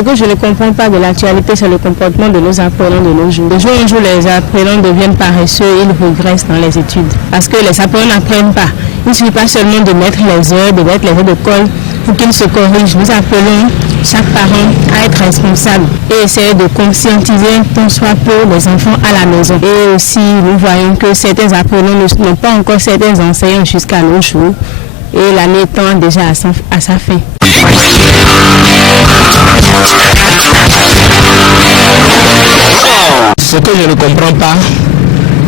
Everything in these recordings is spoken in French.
Ce que je ne comprends pas de l'actualité, c'est le comportement de nos apprenants de nos jours. De jour en jour, les apprenants deviennent paresseux et ils régressent dans les études. Parce que les apprenants n'apprennent pas. Il ne suffit pas seulement de mettre les heures, de mettre les heures de colle pour qu'ils se corrigent. Nous appelons chaque parent à être responsable et essayer de conscientiser tant soit peu les enfants à la maison. Et aussi, nous voyons que certains apprenants n'ont pas encore certains enseignants jusqu'à nos jours et l'année tend déjà à sa fin. Ce que je ne comprends pas,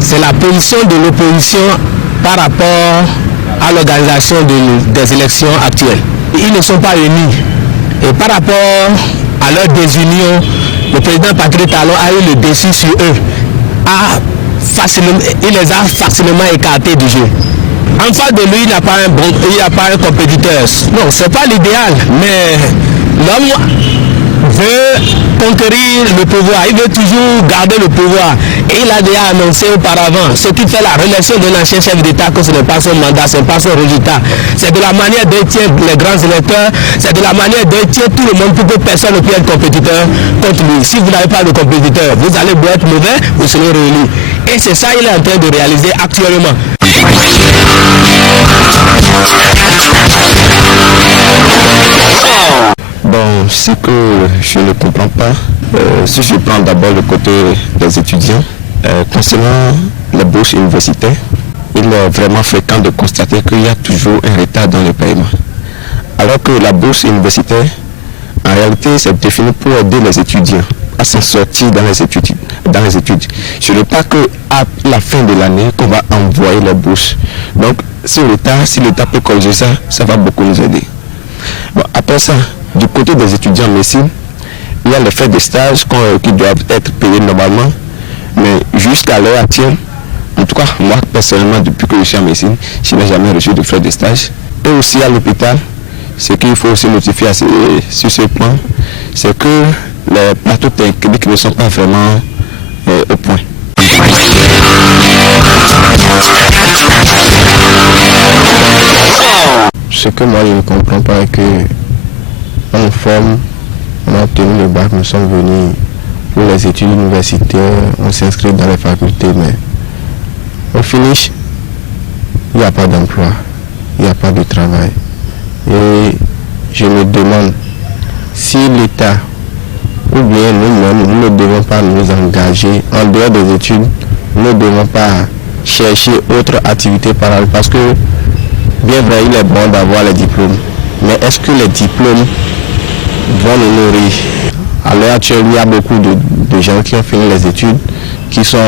c'est la position de l'opposition par rapport à l'organisation des élections actuelles. Ils ne sont pas unis. Et par rapport à leur désunion, le président Patrick Talon a eu le dessus sur eux. Il les a facilement écartés du jeu. En face de lui, il n'y a pas un compétiteur. Non, ce n'est pas l'idéal, mais l'homme veut conquérir le pouvoir, il veut toujours garder le pouvoir. Et il a déjà annoncé auparavant, ce qui fait la relation de l'ancien chef d'État, que ce n'est pas son mandat, ce n'est pas son résultat. C'est de la manière dont tient les grands électeurs, c'est de la manière dont tient tout le monde pour que personne ne puisse être compétiteur contre lui. Si vous n'avez pas de compétiteur, vous allez être mauvais, vous serez réélu. Et c'est ça qu'il est en train de réaliser actuellement. Bon, ce que je ne comprends pas, si je prends d'abord le côté des étudiants, concernant les bourses universitaires, il est vraiment fréquent de constater qu'il y a toujours un retard dans le paiement. Alors que la bourse universitaire, en réalité, c'est défini pour aider les étudiants à s'en sortir dans les études. Ce n'est pas qu'à la fin de l'année qu'on va envoyer les bourses. Donc, si l'État peut corriger ça, ça va beaucoup nous aider. Bon, après ça, du côté des étudiants en médecine, il y a les frais de stage qui doivent être payés normalement, mais jusqu'à l'heure actuelle, en tout cas moi personnellement depuis que je suis en médecine, je n'ai jamais reçu de frais de stage. Et aussi à l'hôpital, ce qu'il faut aussi notifier sur ce point, c'est que les plateaux techniques ne sont pas vraiment au point. Ce que moi je ne comprends pas est que on forme, on a obtenu le bac, nous sommes venus pour les études universitaires, on s'inscrit dans les facultés, mais au finish, il n'y a pas d'emploi, il n'y a pas de travail. Et je me demande si l'État ou bien nous-mêmes, nous ne devons pas nous engager en dehors des études, nous ne devons pas chercher autre activité parallèle, parce que bien vrai, il est bon d'avoir les diplômes, mais est-ce que les diplômes vont nous nourrir? À l'heure actuelle, il y a beaucoup de gens qui ont fini les études, qui sont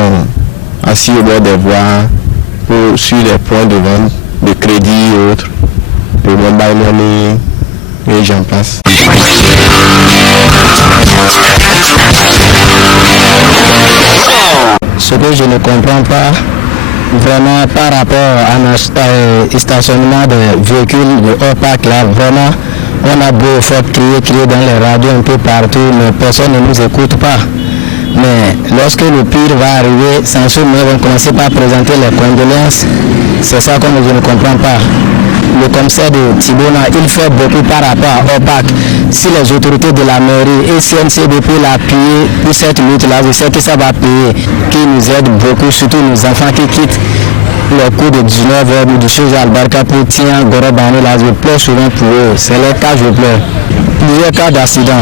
assis au bord des voies sur les points de vente, de crédit et autres, de mobile money, et j'en passe. Ce que je ne comprends pas, vraiment par rapport à un stationnement de véhicules de OPAC, là, vraiment, on a beau fort crier dans les radios un peu partout, mais personne ne nous écoute pas. Mais lorsque le pire va arriver, sans ce moment, vont commencer par présenter les condoléances. C'est ça que je ne comprends pas. Le commissaire de Thibona, il fait beaucoup par rapport à OPAC. Si les autorités de la mairie et CNCB peuvent l'appuyer pour cette lutte-là, je sais que ça va payer, qui nous aide beaucoup, surtout nos enfants qui quittent les cours de 19h du chose Albarka pour Tian, Gorobani, là, je pleure souvent pour eux. C'est leur cas, je pleure. Plusieurs cas d'accident.